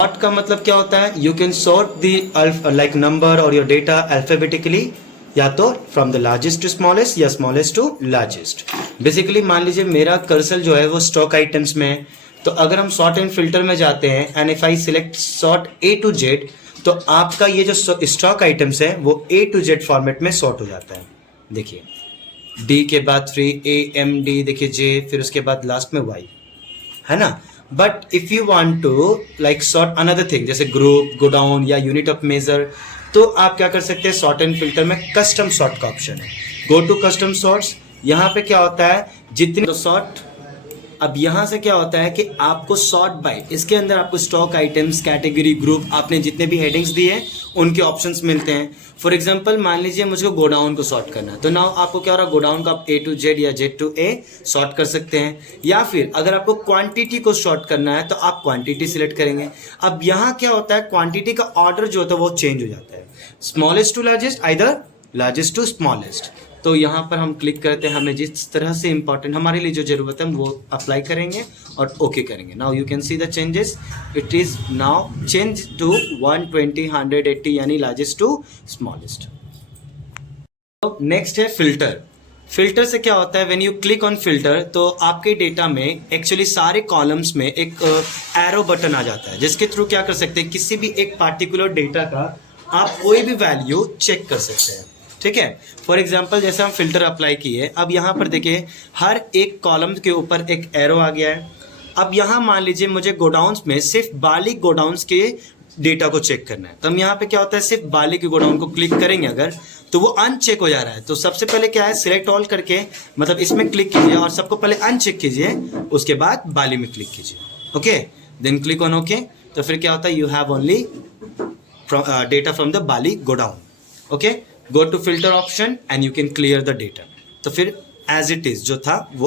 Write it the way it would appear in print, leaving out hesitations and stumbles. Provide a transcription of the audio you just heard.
Sort का मतलब क्या होता है? You can sort the like number और योर डेटा अल्फाबेटिकली, या तो from the largest to smallest या स्मॉलेस्ट टू लार्जेस्ट। बेसिकली मान लीजिए मेरा कर्सर जो है वो स्टॉक आइटम्स में है, तो अगर हम सॉर्ट एंड फिल्टर में जाते हैं and if I select sort A to Z, तो आपका ये जो स्टॉक आइटम्स है वो ए टू जेड फॉर्मेट में सॉर्ट हो जाता है। देखिए डी के बाद फिर ए एम डी, देखिए जे, फिर उसके बाद लास्ट में वाई, है ना। But if you want to like sort another thing जैसे ग्रुप, गोडाउन या यूनिट ऑफ मेजर, तो आप क्या कर सकते हैं, सॉर्ट एंड फिल्टर में कस्टम सॉर्ट का ऑप्शन है। Go to custom sorts. यहाँ पे क्या होता है, जितने सॉर्ट, अब यहाँ से क्या होता है कि आपको सॉर्ट बाय, इसके अंदर आपको स्टॉक आइटम्स, कैटेगरी, ग्रुप, आपने जितने भी हेडिंग्स दिए हैं उनके ऑप्शंस मिलते हैं। फॉर एग्जांपल मान लीजिए मुझको गोडाउन को सॉर्ट करना है, तो नाउ आपको क्या हो रहा है, गोडाउन को आप ए टू जेड या जेड टू ए सॉर्ट कर सकते हैं। या फिर अगर आपको क्वांटिटी को सॉर्ट करना है तो आप क्वांटिटी सिलेक्ट करेंगे। अब यहाँ क्या होता है, क्वांटिटी का ऑर्डर जो होता है वो चेंज हो जाता है, smallest to largest, either largest to smallest. तो यहाँ पर हम क्लिक करते हैं, हमें जिस तरह से इंपॉर्टेंट हमारे लिए जो जरूरत है हम वो अप्लाई करेंगे और ओके करेंगे। Now you can see the changes, it is now change to 120, 180 यानी लार्जेस्ट टू स्मॉलेस्ट। नेक्स्ट है फिल्टर। फिल्टर से क्या होता है, when you click on filter तो आपके डेटा में एक्चुअली सारे कॉलम्स में एक एरो बटन आ जाता है, जिसके थ्रू क्या कर सकते हैं, किसी भी एक पार्टिकुलर डेटा का आप कोई भी वैल्यू चेक कर सकते हैं। ठीक है, फॉर एग्जाम्पल जैसे हम फिल्टर अप्लाई किए, अब यहाँ पर देखिए हर एक कॉलम के ऊपर एक एरो आ गया है। अब यहाँ मान लीजिए मुझे गोडाउन्स में सिर्फ बाली गोडाउन्स के डेटा को चेक करना है, तो हम यहाँ पे क्या होता है, सिर्फ बाली के गोडाउन को क्लिक करेंगे अगर, तो वो अनचेक हो जा रहा है। तो सबसे पहले क्या है, सिलेक्ट ऑल करके मतलब इसमें क्लिक कीजिए और सबको पहले अनचेक कीजिए, उसके बाद बाली में क्लिक कीजिए। Okay, then click on okay, तो फिर क्या होता है, you have only data from the Bali godown. Okay, go to filter option and you can clear the data. तो फिर एज इट इज जो था वो